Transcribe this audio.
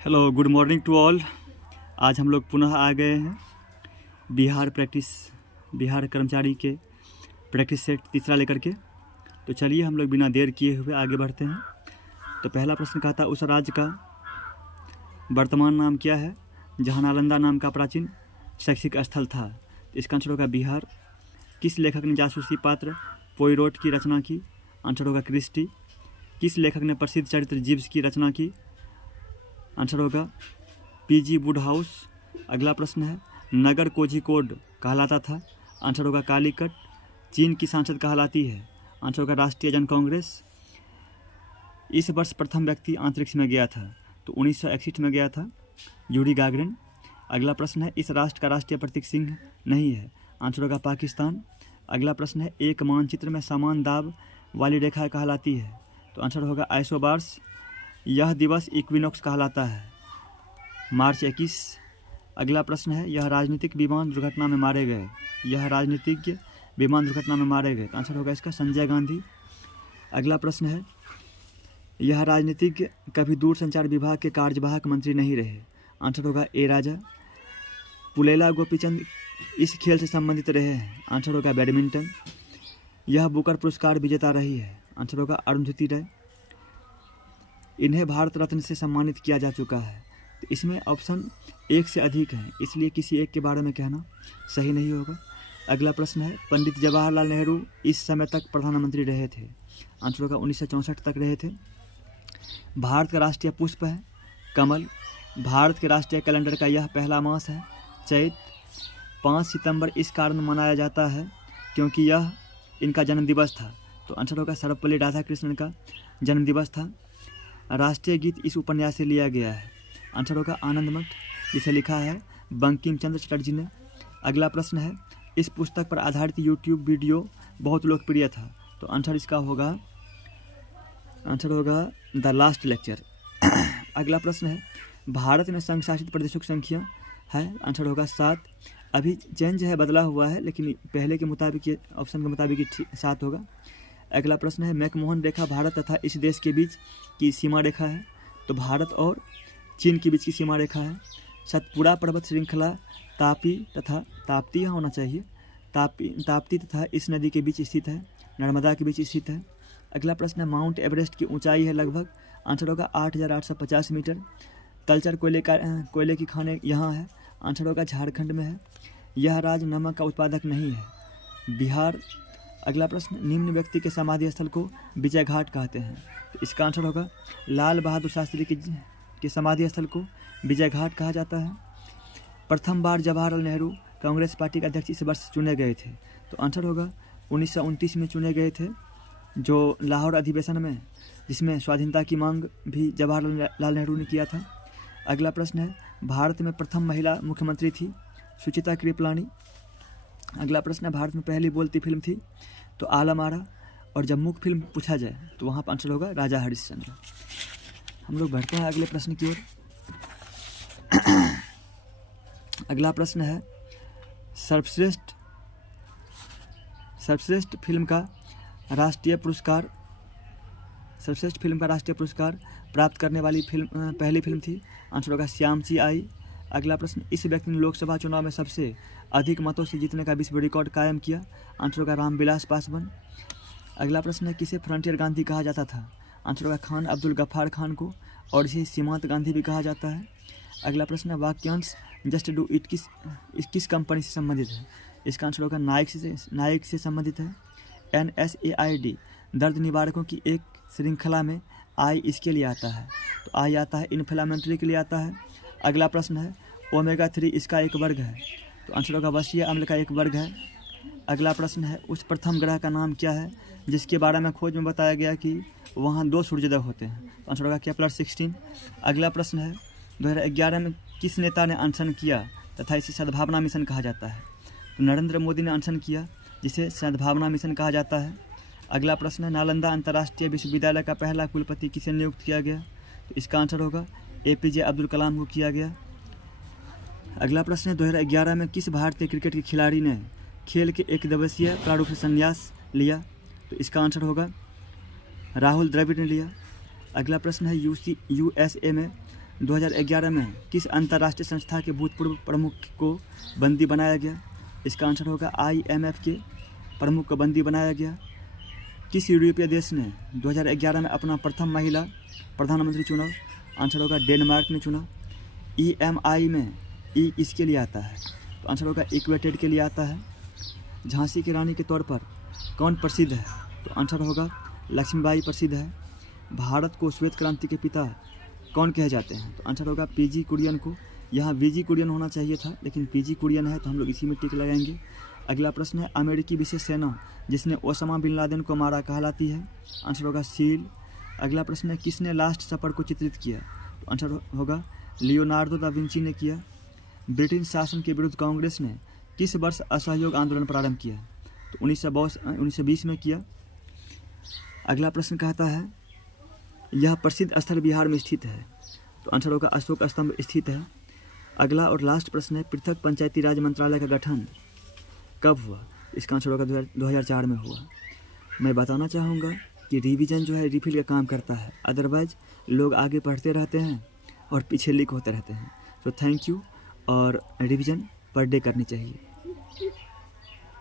Hello, good morning to all. आज हम लोग पुनः आ गए हैं बिहार कर्मचारी के प्रैक्टिस सेट तीसरा लेकर के। तो चलिए हम लोग बिना देर किए हुए आगे बढ़ते हैं। तो पहला प्रश्न कहता, उस राज्य का वर्तमान नाम क्या है जहाँ नालंदा नाम का प्राचीन शैक्षिक स्थल था? इसका आंसर होगा बिहार। किस लेखक ने जासूसी पात्र पोइरोट की रचना की? आंसर होगा क्रिस्टी। किस लेखक ने प्रसिद्ध चरित्र जीव्स की रचना की? आंसर होगा पीजी वुडहाउस। अगला प्रश्न है, नगर कोझिकोड कहलाता था? आंसर होगा कालीकट। चीन की सांसद कहलाती है? आंसर होगा राष्ट्रीय जन कांग्रेस। इस वर्ष प्रथम व्यक्ति अंतरिक्ष में गया था? तो 1961 में गया था, यूरी गागरिन। अगला प्रश्न है, इस राष्ट्र का राष्ट्रीय प्रतीक सिंह नहीं है? आंसर होगा पाकिस्तान। अगला प्रश्न है, एक मानचित्र में समान दाब वाली रेखा कहलाती है? तो आंसर होगा आइसोबार्स। यह दिवस इक्विनॉक्स कहलाता है? मार्च 21। अगला प्रश्न है, यह राजनीतिक विमान दुर्घटना में मारे गए? तो आंसर होगा इसका संजय गांधी। अगला प्रश्न है, यह राजनीतिज्ञ कभी दूरसंचार विभाग के कार्यवाहक मंत्री नहीं रहे? आंसर होगा ए राजा। पुलेला गोपीचंद इस खेल से संबंधित रहे हैं? आंसर होगा बैडमिंटन। यह बुकर पुरस्कार विजेता रही है? आंसर होगा अरुंधति राय। इन्हें भारत रत्न से सम्मानित किया जा चुका है? तो इसमें ऑप्शन एक से अधिक हैं, इसलिए किसी एक के बारे में कहना सही नहीं होगा। अगला प्रश्न है, पंडित जवाहरलाल नेहरू इस समय तक प्रधानमंत्री रहे थे? आंसर होगा 1964 तक रहे थे। भारत का राष्ट्रीय पुष्प है कमल। भारत के राष्ट्रीय कैलेंडर का यह पहला मास है चैत। 5 सितंबर इस कारण मनाया जाता है क्योंकि यह इनका जन्मदिवस था? तो आंसर होगा सर्वपल्ली राधाकृष्णन का जन्मदिवस था। राष्ट्रीय गीत इस उपन्यास से लिया गया है? आंसर होगा आनंदमठ, जिसे लिखा है बंकिम चंद्र चटर्जी ने। अगला प्रश्न है, इस पुस्तक पर आधारित यूट्यूब वीडियो बहुत लोकप्रिय था? तो आंसर इसका होगा द लास्ट लेक्चर। अगला प्रश्न है, भारत में संघ शासित प्रदेशों की संख्या है? आंसर होगा 7। अभी चेंज है, बदला हुआ है, लेकिन पहले के मुताबिक ऑप्शन के मुताबिक 7 होगा। अगला प्रश्न है, मैकमोहन रेखा भारत तथा इस देश के बीच की सीमा रेखा है? तो भारत और चीन के बीच की सीमा रेखा है। सतपुड़ा पर्वत श्रृंखला ताप्ती यहाँ होना चाहिए, ताप्ती तथा इस नदी के बीच स्थित है, नर्मदा के बीच स्थित है। अगला प्रश्न है, माउंट एवरेस्ट की ऊंचाई है लगभग? आंसर होगा 8,850 मीटर। तलचर कोयले की खाने यहाँ है? आंसर होगा झारखंड में है। यह राज्य नमक का उत्पादक नहीं है? बिहार। अगला प्रश्न, निम्न व्यक्ति के समाधि स्थल को विजय घाट कहते हैं? तो इसका आंसर होगा लाल बहादुर शास्त्री के समाधि स्थल को विजय घाट कहा जाता है। प्रथम बार जवाहरलाल नेहरू कांग्रेस पार्टी के अध्यक्ष इस वर्ष चुने गए थे? तो आंसर होगा 1929 में चुने गए थे, जो लाहौर अधिवेशन में, जिसमें स्वाधीनता की मांग भी जवाहरलाल नेहरू ने किया था। अगला प्रश्न है, भारत में प्रथम महिला मुख्यमंत्री थी? सुचिता कृपलानी। अगला प्रश्न है, भारत में पहली बोलती फिल्म थी? तो आलम आरा। और जब मुख्य फिल्म पूछा जाए तो वहाँ पर आंसर होगा राजा हरिश्चंद्र। हम लोग बढ़ते हैं अगले प्रश्न की ओर। अगला प्रश्न है, सर्वश्रेष्ठ फिल्म का राष्ट्रीय पुरस्कार प्राप्त करने वाली पहली फिल्म थी? आंसर होगा श्यामची आई। अगला प्रश्न, इस व्यक्ति ने लोकसभा चुनाव में सबसे अधिक मतों से जीतने का विश्व रिकॉर्ड कायम किया? आंसर होगा रामविलास पासवान। अगला प्रश्न है, किसे फ्रंटियर गांधी कहा जाता था? आंसर होगा खान अब्दुल गफ्फार खान को, और इसे सीमांत गांधी भी कहा जाता है। अगला प्रश्न है, वाक्यांश जस्ट डू इट किस कंपनी से संबंधित है? इसका आंसर होगा नाइक से संबंधित है। NSAID दर्द निवारकों की एक श्रृंखला में आई इसके लिए आता है? तो आई आता है इन्फ्लेमेटरी के लिए आता है। अगला प्रश्न है, ओमेगा 3 इसका एक वर्ग है? तो आंसर होगा वसीय अम्ल का एक वर्ग है। अगला प्रश्न है, उस प्रथम ग्रह का नाम क्या है जिसके बारे में खोज में बताया गया कि वहाँ 2 सूर्योदय होते हैं? तो आंसर होगा केपलर 16। अगला प्रश्न है, 2011 में किस नेता ने अनशन किया तथा इसे सद्भावना मिशन कहा जाता है? तो नरेंद्र मोदी ने अनशन किया, जिसे सद्भावना मिशन कहा जाता है। अगला प्रश्न है, नालंदा अंतर्राष्ट्रीय विश्वविद्यालय का पहला कुलपति किसे नियुक्त किया गया? तो इसका आंसर होगा APJ अब्दुल कलाम को किया गया। अगला प्रश्न है, 2011 में किस भारतीय क्रिकेट के खिलाड़ी ने खेल के एक दिवसीय प्रारूप से संन्यास लिया? तो इसका आंसर होगा राहुल द्रविड़ ने लिया। अगला प्रश्न है, USA में 2011 में किस अंतर्राष्ट्रीय संस्था के भूतपूर्व प्रमुख को बंदी बनाया गया? इसका आंसर होगा IMF के प्रमुख को बंदी बनाया गया। किस यूरोपीय देश ने 2011 में अपना प्रथम महिला प्रधानमंत्री चुना? आंसर होगा डेनमार्क ने चुना। EMI में ई किसके लिए आता है? तो आंसर होगा इक्वेटेड के लिए आता है। झांसी की रानी के तौर पर कौन प्रसिद्ध है? तो आंसर होगा लक्ष्मीबाई प्रसिद्ध है। भारत को श्वेत क्रांति के पिता कौन कहे जाते हैं? तो आंसर होगा PG कुरियन को। यहाँ VG कुरियन होना चाहिए था, लेकिन PG कुरियन है, तो हम लोग इसी में टिक लगाएंगे। अगला प्रश्न है, अमेरिकी विशेष सेना जिसने ओसामा बिन लादेन को मारा कहलाती है? आंसर होगा सील। अगला प्रश्न है, किसने लास्ट सपर को चित्रित किया? तो आंसर होगा लियोनार्डो दा विंची ने किया। ब्रिटिश शासन के विरुद्ध कांग्रेस ने किस वर्ष असहयोग आंदोलन प्रारंभ किया? तो 1920 में किया। अगला प्रश्न कहता है, यह प्रसिद्ध स्थल बिहार में स्थित है? तो आंसर होगा अशोक स्तंभ स्थित है। अगला और लास्ट प्रश्न है, पृथक पंचायती राज मंत्रालय का गठन कब हुआ? इसका आंसर होगा 2004 में हुआ। मैं बताना चाहूँगा कि रिवीजन जो है रिफिल का काम करता है, अदरवाइज लोग आगे पढ़ते रहते हैं और पीछे लीक होते रहते हैं। तो थैंक यू। और रिवीजन पर डे करनी चाहिए।